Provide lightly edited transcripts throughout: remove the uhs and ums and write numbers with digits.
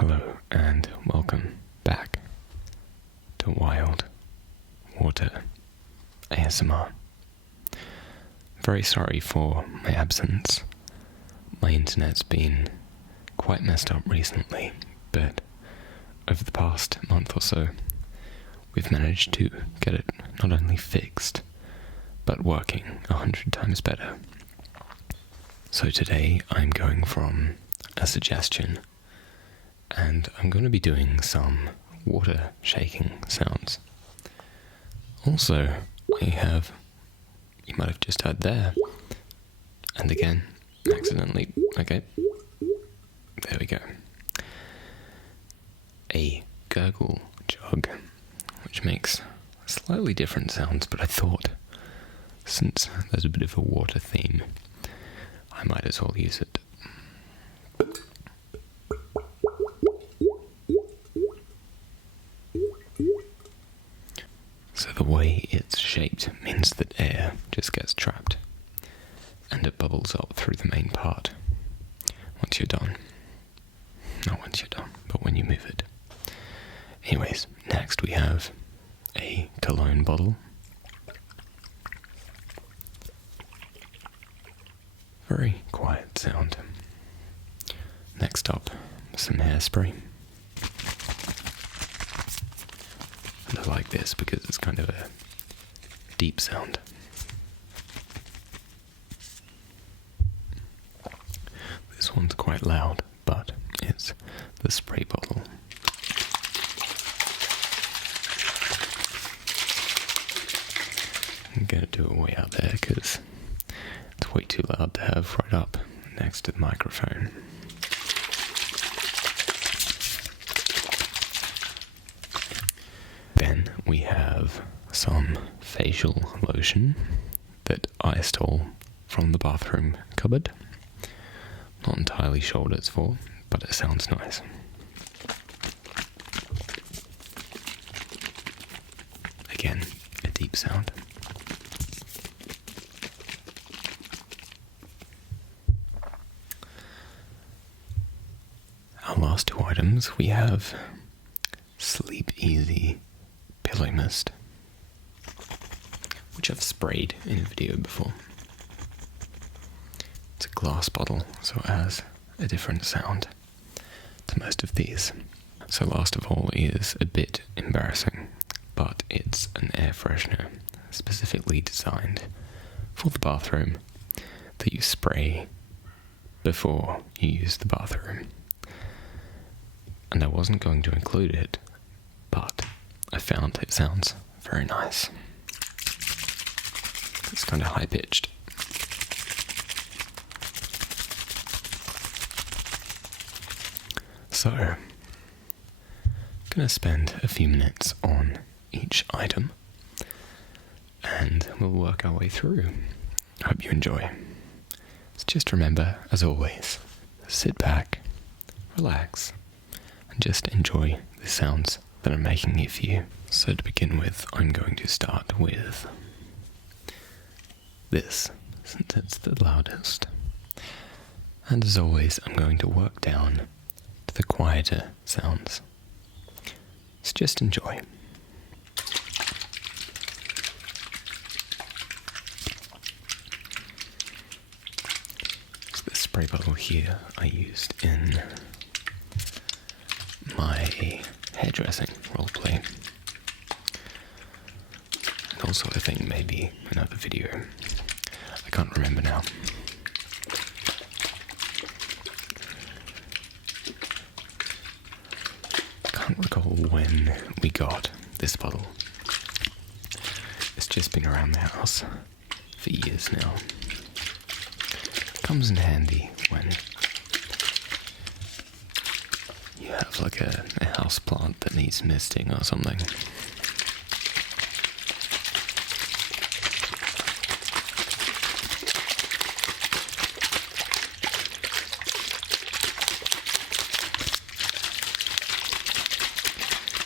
Hello and welcome back to Wild Water ASMR. Very sorry for my absence. My internet's been quite messed up recently, but over the past month or so, we've managed to get it not only fixed, but working 100 times better. So today I'm going from a suggestion, and I'm going to be doing some water shaking sounds. Also, you might have just heard there, and again, accidentally, okay, there we go, a gurgle jug, which makes slightly different sounds, but I thought, since there's a bit of a water theme, I might as well use it. So the way it's shaped means that air just gets trapped, and it bubbles up through the main part once you're done. Not once you're done, but when you move it. Anyways, next we have a cologne bottle. Very quiet sound. Next up, some hairspray. And I like this because it's kind of a deep sound. This one's quite loud, but it's the spray bottle. I'm going to do it way out there because it's way too loud to have right up next to the microphone. Then we have some facial lotion that I stole from the bathroom cupboard. Not entirely sure what it's for, but it sounds nice. Again, a deep sound. Our last two items, we have Sleep Easy Pillow Mist, which I've sprayed in a video before. It's a glass bottle, so it has a different sound to most of these. So last of all is a bit embarrassing, but it's an air freshener specifically designed for the bathroom that you spray before you use the bathroom. And I wasn't going to include it, but I found it sounds very nice. It's kind of high-pitched. So, I'm going to spend a few minutes on each item, and we'll work our way through. I hope you enjoy. So just remember, as always, sit back, relax, and just enjoy the sounds that I'm making here for you. So to begin with, I'm going to start with this, since it's the loudest. And as always, I'm going to work down to the quieter sounds. So just enjoy. So this spray bottle here I used in my hairdressing roleplay. And also I think maybe another video. I can't remember now. Can't recall when we got this bottle. It's just been around the house for years now. Comes in handy when you have like a house plant that needs misting or something.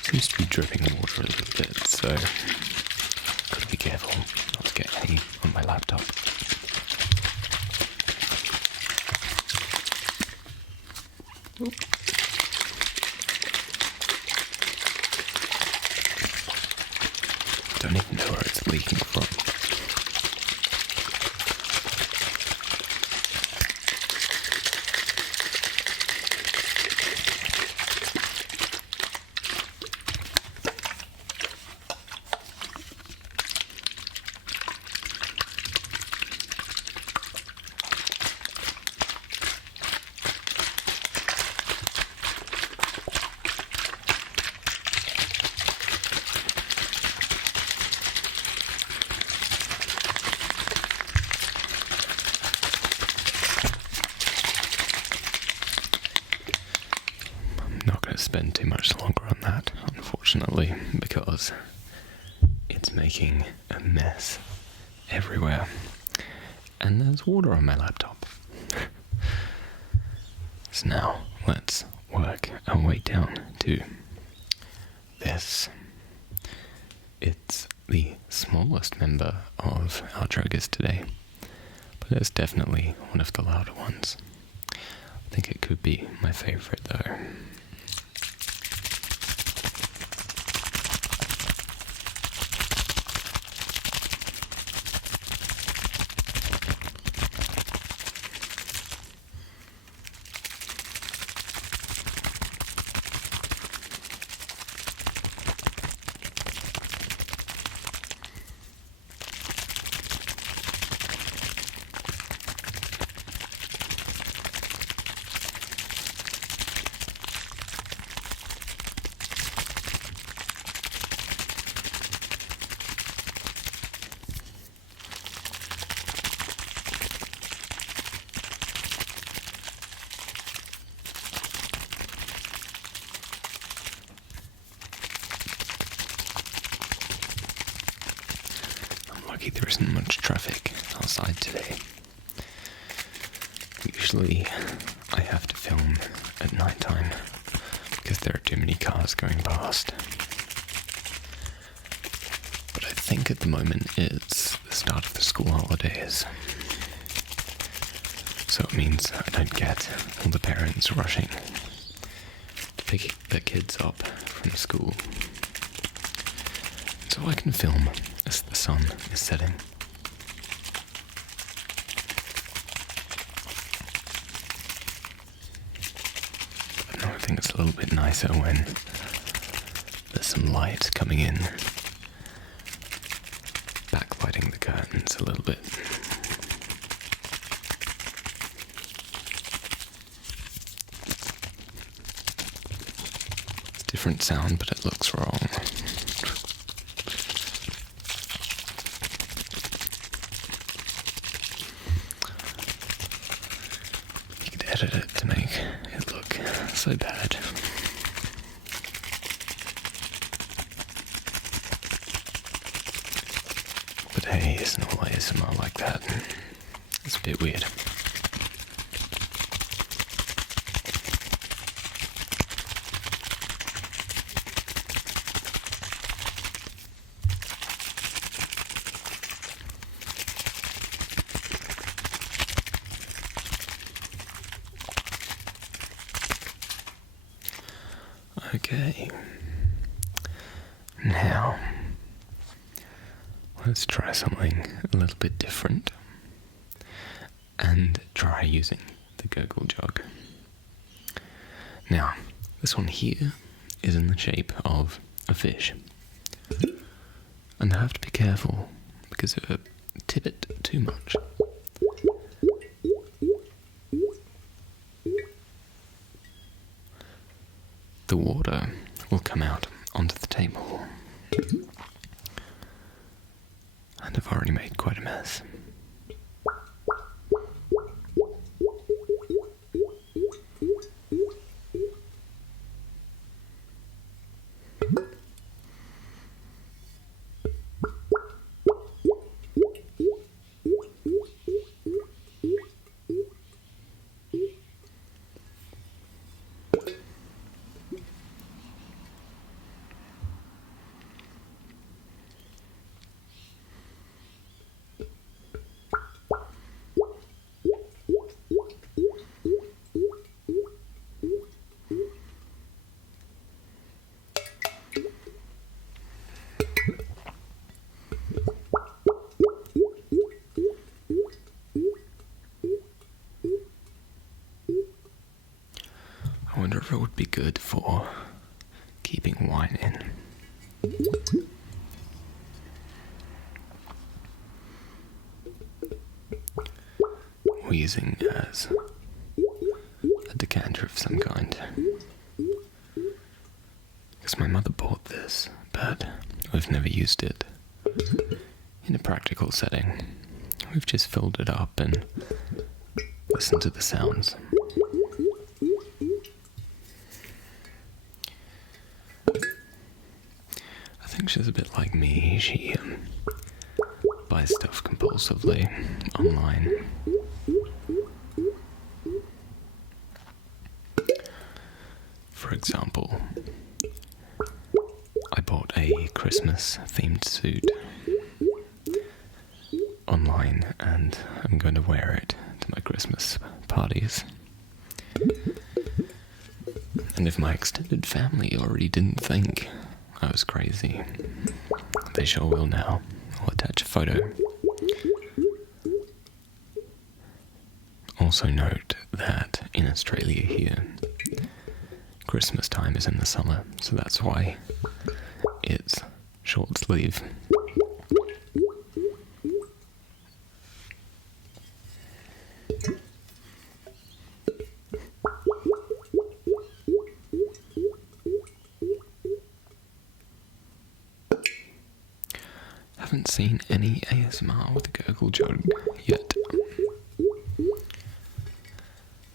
Seems to be dripping water a little bit, so gotta be careful not to get any on my laptop. Oop. don't even know where it's leaking from. Not going to spend too much longer on that, unfortunately, because it's making a mess everywhere. And there's water on my laptop. So now, let's work our way down to this. It's the smallest member of our triggers today, but it's definitely one of the louder ones. I think it could be my favourite though. Lucky there isn't much traffic outside today. Usually I have to film at night time because there are too many cars going past. But I think at the moment it's the start of the school holidays. So it means I don't get all the parents rushing to pick their kids up from school. So I can film as the sun is setting. But I think it's a little bit nicer when there's some light coming in, backlighting the curtains a little bit. It's a different sound, but it looks wrong. Edit it to make it look so bad. But hey, isn't all ASMR like that? It's a bit weird. Okay, now let's try something a little bit different and try using the gurgle jug. Now, this one here is in the shape of a fish, and I have to be careful because if I tip it too much, the water will come out onto the table. And I've already made quite a mess. if it would be good for keeping wine in. Or using as a decanter of some kind. Because my mother bought this, but we've never used it in a practical setting. We've just filled it up and listened to the sounds. I think she's a bit like me. She buys stuff compulsively online. For example, I bought a Christmas-themed suit online, and I'm going to wear it to my Christmas parties. And if my extended family already didn't think I was crazy, they sure will now. I'll attach a photo. Also note that in Australia here, Christmas time is in the summer, so that's why it's short sleeve. Haven't seen any ASMR with a gurgle jug yet.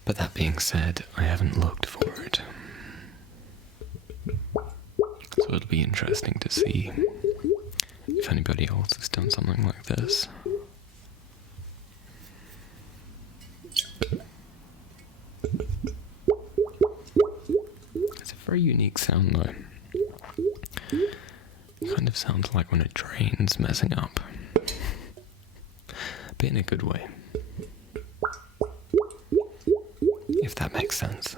But that being said, I haven't looked for it. So it'll be interesting to see if anybody else has done something like this. It's a very unique sound though. Kind of sounds like when a drain's messing up. But in a good way. If that makes sense.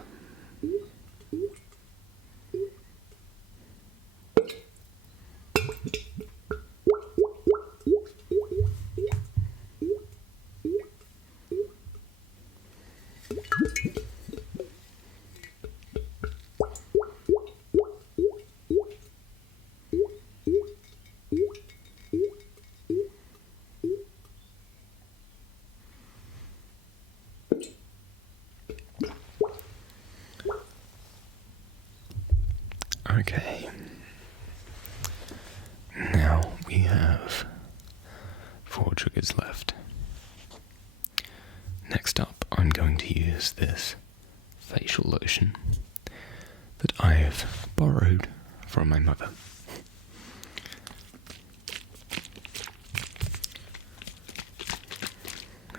Okay. Now we have 4 triggers left. Next up, I'm going to use this facial lotion that I've borrowed from my mother.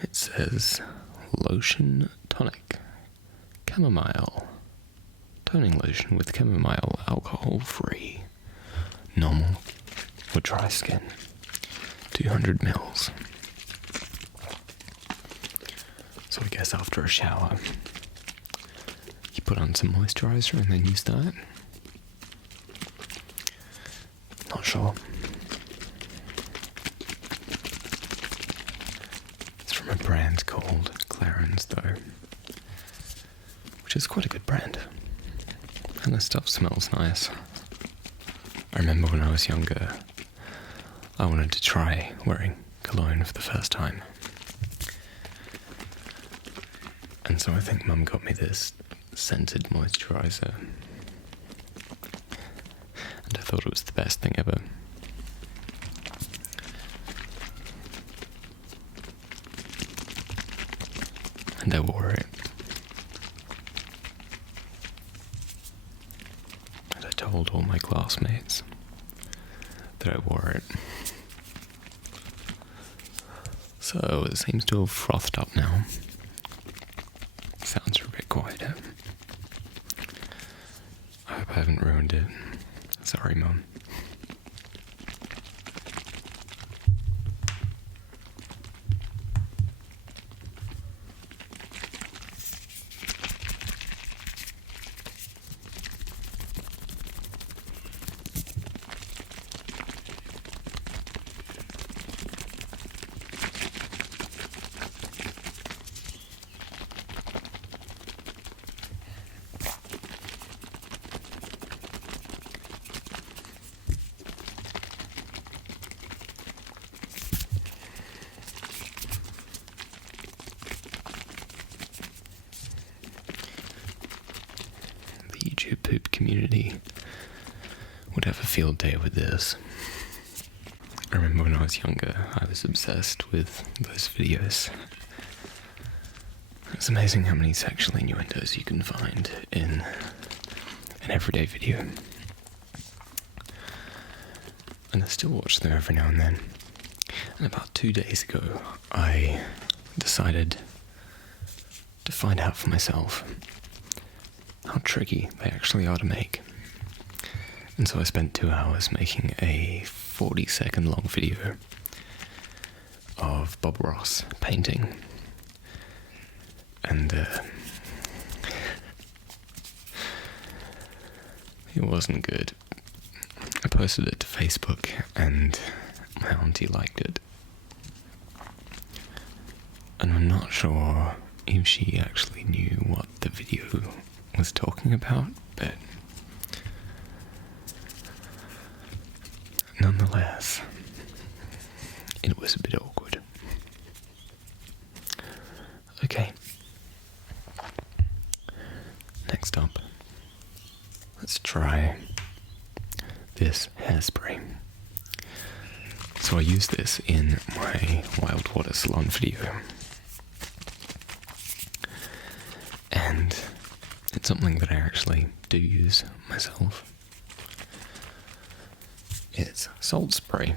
It says lotion tonic, chamomile. Toning lotion with chamomile, alcohol-free, normal or dry skin, 200 ml. So I guess after a shower, you put on some moisturizer and then use that. Not sure. It's from a brand called Clarins though, which is quite a good brand. And the stuff smells nice. I remember when I was younger, I wanted to try wearing cologne for the first time. And so I think Mum got me this scented moisturiser. And I thought it was the best thing ever. And I wore it. Told all my classmates that I wore it. So it seems to have frothed up now. Sounds a bit quieter. I hope I haven't ruined it. Sorry, Mum. YouTube poop community would have a field day with this. I remember when I was younger, I was obsessed with those videos. It's amazing how many sexual innuendos you can find in an everyday video. And I still watch them every now and then. And about 2 days ago, I decided to find out for myself how tricky they actually are to make. And so I spent 2 hours making a 40-second long video of Bob Ross painting. And it wasn't good. I posted it to Facebook and my auntie liked it. And I'm not sure if she actually knew what the video was talking about, but nonetheless, it was a bit awkward. Okay. Next up, let's try this hairspray. So I use this in my Wild Water Salon video. And it's something that I actually do use myself. It's salt spray.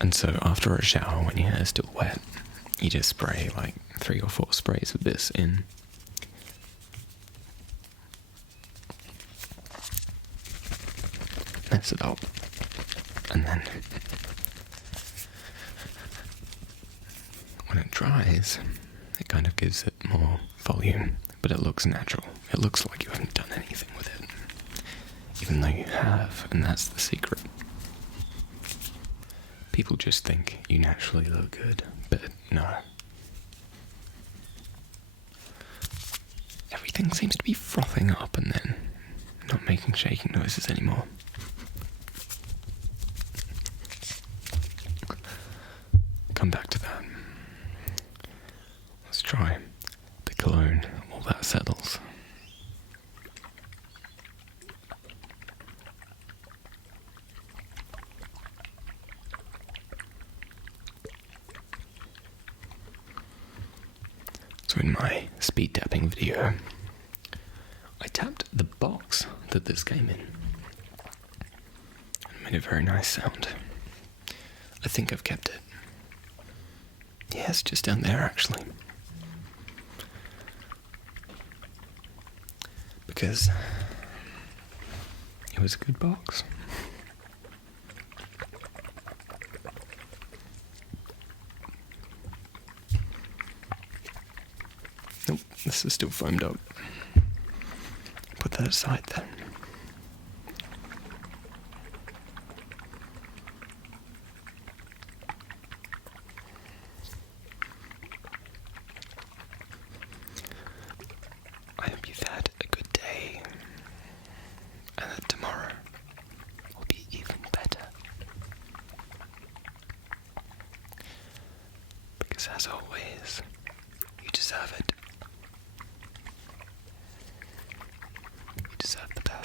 And so after a shower, when your hair is still wet, you just spray like 3 or 4 sprays of this in. Mess it up. And then when it dries, it kind of gives it more volume, but it looks natural. It looks like you haven't done anything with it, even though you have, and that's the secret. People just think you naturally look good, but no. Everything seems to be frothing up and then not making shaking noises anymore. Come back to that. Let's try the cologne while that settles. So in my speed tapping video, I tapped the box that this came in. It made a very nice sound. I think I've kept it. Yes, just down there actually. Because it was a good box. Nope, this is still foamed up. Put that aside then. I hope you've had a good day, and that tomorrow will be even better. Because as always, you deserve it. You deserve the best.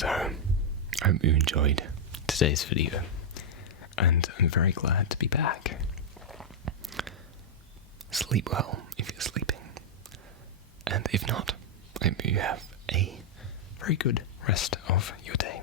So, I hope you enjoyed today's video, and I'm very glad to be back. Sleep well if you're sleeping, and if not, I hope you have a very good rest of your day.